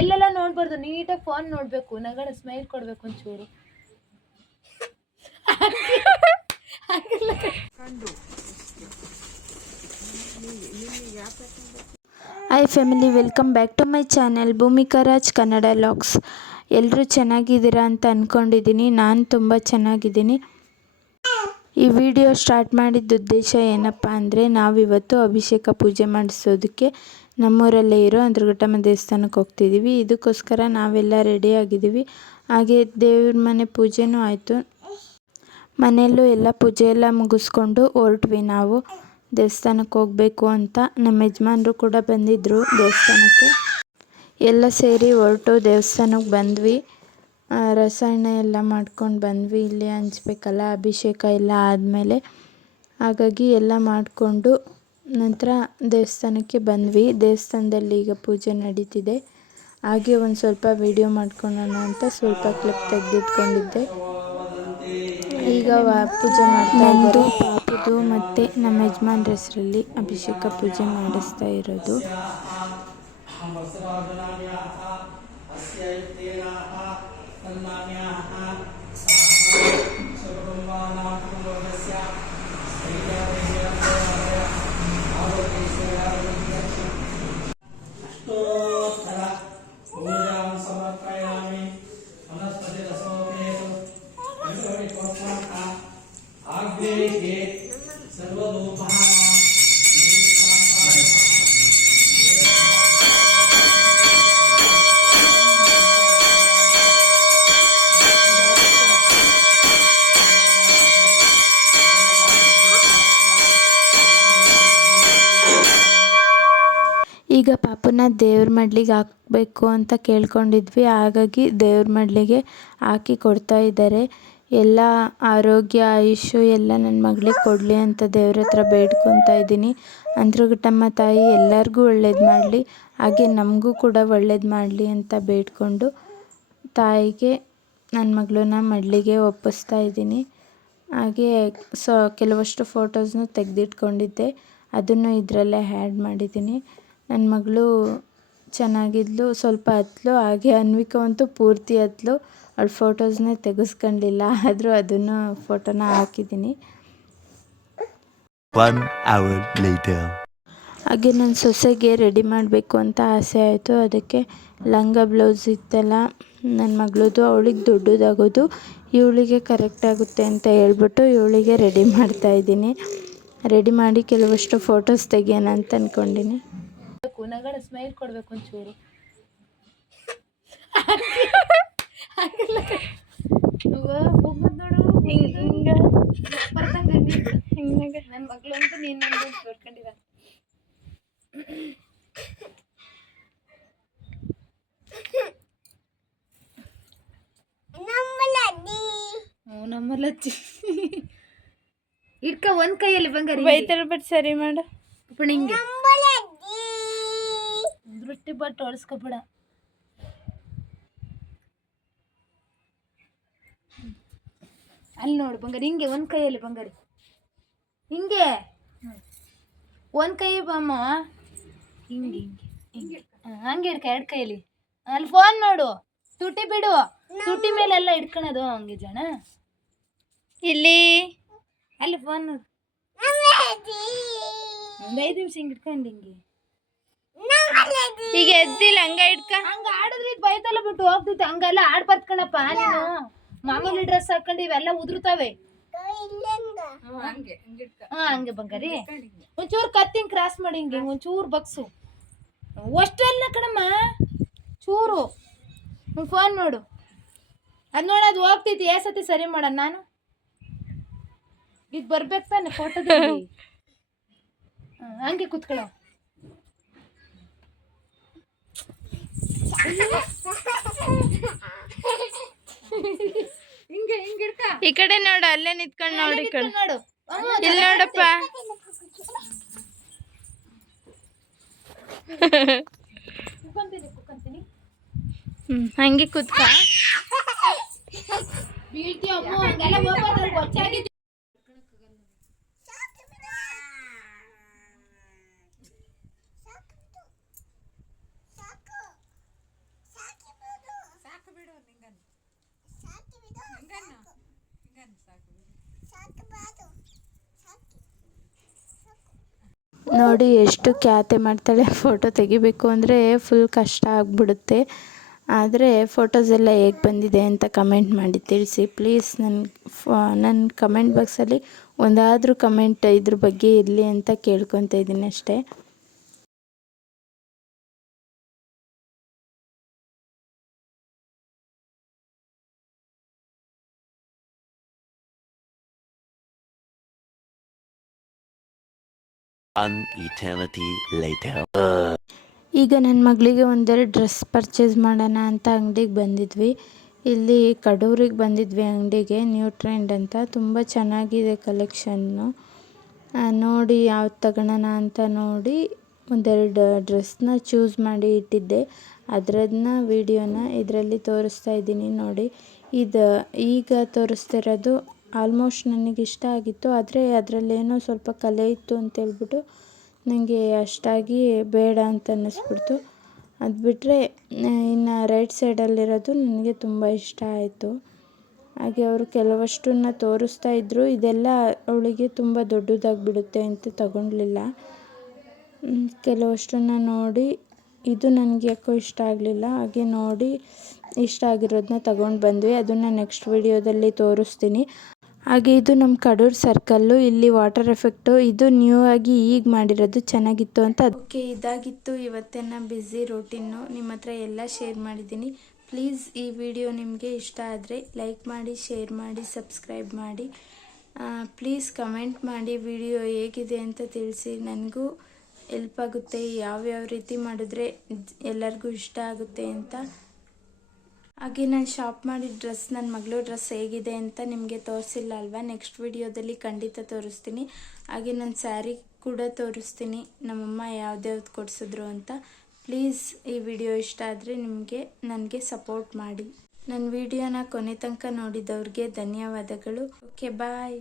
ಎಲ್ಲೆಲ್ಲ ನೋಡ್ಬಾರ್ದು, ನೀಟಾಗಿ ಫೋನ್ ನೋಡ್ಬೇಕು, ನಗಡೆ ಸ್ಮೈಲ್ ಕೊಡ್ಬೇಕು ಒಂಚೂರು. Hi family, welcome back to my channel Bhoomika Raj Kannada logs. ಎಲ್ಲರೂ ಚೆನ್ನಾಗಿದ್ದೀರಾ ಅಂತ ಅಂದ್ಕೊಂಡಿದ್ದೀನಿ. ನಾನು ತುಂಬ ಚೆನ್ನಾಗಿದ್ದೀನಿ. ಈ ವಿಡಿಯೋ ಸ್ಟಾರ್ಟ್ ಮಾಡಿದ ಉದ್ದೇಶ ಏನಪ್ಪ ಅಂದರೆ, ನಾವಿವತ್ತು ಅಭಿಷೇಕ ಪೂಜೆ ಮಾಡಿಸೋದಕ್ಕೆ ನಮ್ಮೂರಲ್ಲೇ ಇರೋ ಅಂತರ್ಘಟ್ಟಮ್ಮ ದೇವಸ್ಥಾನಕ್ಕೆ ಹೋಗ್ತಿದ್ದೀವಿ. ಇದಕ್ಕೋಸ್ಕರ ನಾವೆಲ್ಲ ರೆಡಿಯಾಗಿದ್ದೀವಿ. ಹಾಗೆ ದೇವ್ರ ಮನೆ ಪೂಜೆನೂ ಆಯಿತು. ಮನೆಯಲ್ಲೂ ಎಲ್ಲ ಪೂಜೆ ಎಲ್ಲ ಮುಗಿಸ್ಕೊಂಡು ಹೊರಟ್ವಿ ನಾವು ದೇವಸ್ಥಾನಕ್ಕೆ ಹೋಗಬೇಕು ಅಂತ. ನಮ್ಮ ಯಜಮಾನರು ಕೂಡ ಬಂದಿದ್ದರು ದೇವಸ್ಥಾನಕ್ಕೆ. ಎಲ್ಲ ಸೇರಿ ಹೊರಟು ದೇವಸ್ಥಾನಕ್ಕೆ ಬಂದ್ವಿ. ರಸಾಯನ ಎಲ್ಲ ಮಾಡ್ಕೊಂಡು ಬಂದ್ವಿ. ಇಲ್ಲಿ ಹಂಚ್ಬೇಕಲ್ಲ ಅಭಿಷೇಕ ಎಲ್ಲ ಆದಮೇಲೆ, ಹಾಗಾಗಿ ಎಲ್ಲ ಮಾಡಿಕೊಂಡು ನಂತರ ದೇವಸ್ಥಾನಕ್ಕೆ ಬಂದ್ವಿ. ದೇವಸ್ಥಾನದಲ್ಲಿ ಈಗ ಪೂಜೆ ನಡೀತಿದೆ. ಹಾಗೆ ಒಂದು ಸ್ವಲ್ಪ ವಿಡಿಯೋ ಮಾಡ್ಕೊಳ್ಳೋಣ ಅಂತ ಸ್ವಲ್ಪ ಕ್ಲಿಪ್ ತೆಗೆದಿಟ್ಕೊಂಡಿದ್ದೆ. ಈಗ ಪೂಜೆ ಮಾಡ್ತಾ ಇದ್ದು ಪಾಪುದು ಮತ್ತು ನಮ್ಮ ಯಜಮಾನ್ರ ಹೆಸರಲ್ಲಿ ಅಭಿಷೇಕ ಪೂಜೆ ಮಾಡಿಸ್ತಾ ಇರೋದು. ಈಗ ಪಾಪುನ ದೇವ್ರ ಮಡ್ಲಿಗೆ ಹಾಕಬೇಕು ಅಂತ ಕೇಳ್ಕೊಂಡಿದ್ವಿ. ಹಾಗಾಗಿ ದೇವ್ರ ಮಡ್ಲಿಗೆ ಹಾಕಿ ಕೊಡ್ತಾ ಇದ್ದಾರೆ. ಎಲ್ಲ ಆರೋಗ್ಯ ಆಯುಷ್ಯು ಎಲ್ಲ ನನ್ನ ಮಗಳಿಗೆ ಕೊಡಲಿ ಅಂತ ದೇವ್ರ ಹತ್ರ ಬೇಡ್ಕೊತಾ ಇದ್ದೀನಿ. ಅಂತರ್ಘಟ್ಟಮ್ಮ ತಾಯಿ ಎಲ್ಲರಿಗೂ ಒಳ್ಳೇದು ಮಾಡಲಿ, ಹಾಗೆ ನಮಗೂ ಕೂಡ ಒಳ್ಳೇದು ಮಾಡಲಿ ಅಂತ ಬೇಡ್ಕೊಂಡು ತಾಯಿಗೆ ನನ್ನ ಮಗಳನ್ನ ಮಡ್ಲಿಗೆ ಒಪ್ಪಿಸ್ತಾ ಇದ್ದೀನಿ. ಹಾಗೆ ಕೆಲವಷ್ಟು ಫೋಟೋಸ್ನು ತೆಗೆದಿಟ್ಕೊಂಡಿದ್ದೆ, ಅದನ್ನು ಇದರಲ್ಲೇ ಆ್ಯಡ್ ಮಾಡಿದ್ದೀನಿ. ನನ್ನ ಮಗಳು ಚೆನ್ನಾಗಿದ್ಲು, ಸ್ವಲ್ಪ ಹತ್ತಲು. ಹಾಗೆ ಅನ್ವಿಕಾ ಅಂತೂ ಪೂರ್ತಿ ಹತ್ತಲು. ಅವಳ ಫೋಟೋಸ್ನೇ ತೆಗೆಸ್ಕೊಂಡಿಲ್ಲ, ಆದರೂ ಅದನ್ನು ಫೋಟೋನ ಹಾಕಿದ್ದೀನಿ. ಹಾಗೆ ನನ್ನ ಸೊಸೆಗೆ ರೆಡಿ ಮಾಡಬೇಕು ಅಂತ ಆಸೆ ಆಯಿತು. ಅದಕ್ಕೆ ಲಂಗ ಬ್ಲೌಸ್ ಇತ್ತಲ್ಲ ನನ್ನ ಮಗಳದು, ಅವಳಿಗೆ ದೊಡ್ಡದಾಗೋದು, ಇವಳಿಗೆ ಕರೆಕ್ಟ್ ಆಗುತ್ತೆ ಅಂತ ಹೇಳ್ಬಿಟ್ಟು ಇವಳಿಗೆ ರೆಡಿ ಮಾಡ್ತಾಯಿದ್ದೀನಿ. ರೆಡಿ ಮಾಡಿ ಕೆಲವಷ್ಟು ಫೋಟೋಸ್ ತೆಗಿಯೋಣ ಅಂತ ಅಂದ್ಕೊಂಡಿನಿ. ನಗಡೆ ಸ್ಮೈಲ್ ಕೊಡ್ಬೇಕು ಒಂಚೂರು. ನನ್ನ ಮಗಳು ಅಂತ ನೀನು ನೋಡ್ಕೊಂಡಿರ. ನಮ್ಮಲ್ಲಜ್ಜಿ ಇಡ್ಕ ಒಂದ್ ಕೈಯಲ್ಲಿ ಬಂಗಾರಿ ಬೈತಾರೆ. ಬಟ್ ಸರಿ ಮಾಡು ಹಿಂಗೆ ದೃಷ್ಟಿ ಬಟ್ ಹೊಳ್ಸ್ಕೊಬೇಡ. ಅಲ್ಲಿ ನೋಡು ಬಂಗಾರಿ, ಹಿಂಗೆ ಒಂದ್ ಕೈಯಲ್ಲಿ ಬಂಗಾರಿ, ಹಿಂಗೆ ಒಂದ್ ಕೈ ಬಾಮ, ಹಿಂಗೆ ಹಿಂಗೆ ಹಂಗೆ ಹಿಡ್ಕ ಎರಡು ಕೈಯಲ್ಲಿ. ಅಲ್ಲಿ ಫೋನ್ ನೋಡು, ತುಟಿ ಬಿಡು, ತುಟಿ ಮೇಲೆಲ್ಲ ಇಡ್ಕೊಳೋದು ಹಂಗೆ ಜನ. ಇಲ್ಲಿ ಅಲ್ಲಿ ಫೋನ್ ನೋಡು, ಒಂದು 5 ನಿಮಿಷ ಹಿಂಗೆ ಇಟ್ಕೊಂಡು ಹಿಂಗೆ. ಈಗ ಎದ್ದಿಲ್ಲ, ಹಂಗ ಇಡ್ಕ. ಹಂಗ ಆಡಿದ್ರೆ ಬೈತಲ್ಲ ಬಿಟ್ಟು ಹೋಗ್ತೈತೆ. ಹಂಗೆಲ್ಲ ಆಡ್ಬಾರ್ದು ಕಣಪ್ಪ ನೀನು. ಮಾಮೂಲಿ ಡ್ರೆಸ್ ಹಾಕೊಂಡು ಇವೆಲ್ಲ ಉದುರ್ತಾವೆ. ಹಂಗೆ ಬಂಗಾರಿ, ಒಂಚೂರು ಕತ್ತಿಂಗ್ ಕ್ರಾಸ್ ಮಾಡಿ ಹಿಂಗೆ ಒಂಚೂರು ಬಗ್ಸು. ಅಷ್ಟೆಲ್ಲ ಕಣಮ್ಮ, ಚೂರು ಫೋನ್ ನೋಡು. ಅದು ನೋಡೋದು ಹೋಗ್ತೈತಿ. ಸತಿ ಸರಿ ಮಾಡೋಣ ನಾನು. ಈಗ ಬರ್ಬೇಕು ತಾನೆ ಫೋಟೋದಲ್ಲಿ. ಹಂಗೆ ಕೂತ್ಕೊಳ್ಳೋ. ಹಿಂಗೆ ಹಿಂಗೆ ಇಡ್ಕ. ಈ ಕಡೆ ನೋಡು, ಅಲ್ಲೇ ನಿಂತ್ಕೊಂಡು ನೋಡಿ. ಈ ಕಡೆ ನೋಡು, ಇಲ್ಲಿ ನೋಡಪ್ಪ. ಕುಕ್ಕಂತೀನಿ. ಹಂಗೆ ಕೂತ್ಕ. ಬೀಳ್ತೀಯ ಅಮ್ಮ, ಹಂಗೆಲ್ಲ ಹೋಗ್ಬಾರ್ದು, ಗೊತ್ತಾಗಿದ್ದು. ನೋಡಿ ಎಷ್ಟು ಕ್ಯಾತೆ ಮಾಡ್ತಾಳೆ. ಫೋಟೋ ತೆಗಿಬೇಕು ಅಂದರೆ ಫುಲ್ ಕಷ್ಟ ಆಗಿಬಿಡುತ್ತೆ. ಆದರೆ ಫೋಟೋಸ್ ಎಲ್ಲ ಹೇಗೆ ಬಂದಿದೆ ಅಂತ ಕಮೆಂಟ್ ಮಾಡಿ ತಿಳಿಸಿ ಪ್ಲೀಸ್. ನನ್ನ ಕಮೆಂಟ್ ಬಾಕ್ಸಲ್ಲಿ ಒಂದಾದರೂ ಕಮೆಂಟ್ ಇದ್ರ ಬಗ್ಗೆ ಇರಲಿ ಅಂತ ಕೇಳ್ಕೊತಾ ಇದ್ದೀನಿ ಅಷ್ಟೇ. An eternity later. ಈಗ ನನ್ನ ಮಗಳಿಗೆ ಒಂದೆರಡು ಡ್ರೆಸ್ ಪರ್ಚೇಸ್ ಮಾಡೋಣ ಅಂತ ಅಂಗಡಿಗೆ ಬಂದಿದ್ವಿ. ಇಲ್ಲಿ ಕಡೂರಿಗೆ ಬಂದಿದ್ವಿ ಅಂಗಡಿಗೆ, ನ್ಯೂ ಟ್ರೆಂಡ್ ಅಂತ. ತುಂಬ ಚೆನ್ನಾಗಿದೆ ಕಲೆಕ್ಷನ್ನು. ನೋಡಿ ಯಾವ್ದು ತಗೊಳ್ಳೋಣ ಅಂತ ನೋಡಿ ಒಂದೆರಡು ಡ್ರೆಸ್ನ ಚೂಸ್ ಮಾಡಿ ಇಟ್ಟಿದ್ದೆ. ಅದರದನ್ನ ವೀಡಿಯೋನ ಇದರಲ್ಲಿ ತೋರಿಸ್ತಾ ಇದ್ದೀನಿ ನೋಡಿ. ಈಗ ತೋರಿಸ್ತಿರೋದು ಆಲ್ಮೋಸ್ಟ್ ನನಗೆ ಇಷ್ಟ ಆಗಿತ್ತು. ಆದರೆ ಅದರಲ್ಲೇನೋ ಸ್ವಲ್ಪ ಕಲೆ ಇತ್ತು ಅಂತೇಳ್ಬಿಟ್ಟು ನನಗೆ ಅಷ್ಟಾಗಿ ಬೇಡ ಅಂತ ಅನ್ನಿಸ್ಬಿಡ್ತು. ಅದು ಬಿಟ್ಟರೆ ಇನ್ನು ರೈಟ್ ಸೈಡಲ್ಲಿರೋದು ನನಗೆ ತುಂಬ ಇಷ್ಟ ಆಯಿತು. ಹಾಗೆ ಅವರು ಕೆಲವಷ್ಟನ್ನು ತೋರಿಸ್ತಾ ಇದ್ದರು. ಇದೆಲ್ಲ ಅವಳಿಗೆ ತುಂಬ ದೊಡ್ಡದಾಗಿಬಿಡುತ್ತೆ ಅಂತ ತಗೊಳ್ಲಿಲ್ಲ. ಕೆಲವಷ್ಟನ್ನು ನೋಡಿ ಇದು ನನಗೆ ಯಾಕೋ ಇಷ್ಟ ಆಗಲಿಲ್ಲ. ಹಾಗೆ ನೋಡಿ ಇಷ್ಟ ಆಗಿರೋದನ್ನ ತಗೊಂಡು ಬಂದ್ವಿ. ಅದನ್ನು ನೆಕ್ಸ್ಟ್ ವಿಡಿಯೋದಲ್ಲಿ ತೋರಿಸ್ತೀನಿ. ಹಾಗೆ ಇದು ನಮ್ಮ ಕಡೂರು ಸರ್ಕಲ್ಲು. ಇಲ್ಲಿ ವಾಟರ್ ಎಫೆಕ್ಟು ಇದು ನ್ಯೂ ಆಗಿ ಈಗ ಮಾಡಿರೋದು, ಚೆನ್ನಾಗಿತ್ತು ಅಂತ. ಓಕೆ, ಇದಾಗಿತ್ತು ಇವತ್ತಿನ ಬ್ಯುಸಿ ರೂಟೀನು. ನಿಮ್ಮ ಹತ್ರ ಎಲ್ಲ ಶೇರ್ ಮಾಡಿದ್ದೀನಿ. ಪ್ಲೀಸ್ ಈ ವಿಡಿಯೋ ನಿಮಗೆ ಇಷ್ಟ ಆದರೆ ಲೈಕ್ ಮಾಡಿ, ಶೇರ್ ಮಾಡಿ, ಸಬ್ಸ್ಕ್ರೈಬ್ ಮಾಡಿ. ಪ್ಲೀಸ್ ಕಮೆಂಟ್ ಮಾಡಿ ವಿಡಿಯೋ ಹೇಗಿದೆ ಅಂತ ತಿಳಿಸಿ. ನನಗೂ ಹೆಲ್ಪ್ ಆಗುತ್ತೆ ಯಾವ್ಯಾವ ರೀತಿ ಮಾಡಿದ್ರೆ ಎಲ್ಲರಿಗೂ ಇಷ್ಟ ಆಗುತ್ತೆ ಅಂತ. ಹಾಗೆ ನಾನು ಶಾಪ್ ಮಾಡಿದ ಡ್ರೆಸ್, ನನ್ನ ಮಗಳು ಡ್ರೆಸ್ ಹೇಗಿದೆ ಅಂತ ನಿಮಗೆ ತೋರಿಸಿಲ್ಲ ಅಲ್ವಾ? ನೆಕ್ಸ್ಟ್ ವಿಡಿಯೋದಲ್ಲಿ ಖಂಡಿತ ತೋರಿಸ್ತೀನಿ. ಹಾಗೆ ನನ್ನ ಸ್ಯಾರಿ ಕೂಡ ತೋರಿಸ್ತೀನಿ, ನಮ್ಮಮ್ಮ ಯಾವ್ದ್ಯಾವ್ದು ಕೊಡಿಸಿದ್ರು ಅಂತ. ಪ್ಲೀಸ್ ಈ ವಿಡಿಯೋ ಇಷ್ಟ ಆದರೆ ನನಗೆ ಸಪೋರ್ಟ್ ಮಾಡಿ. ನನ್ನ ವಿಡಿಯೋನ ಕೊನೆ ತನಕ ನೋಡಿದವ್ರಿಗೆ ಧನ್ಯವಾದಗಳು. ಓಕೆ, ಬಾಯ್.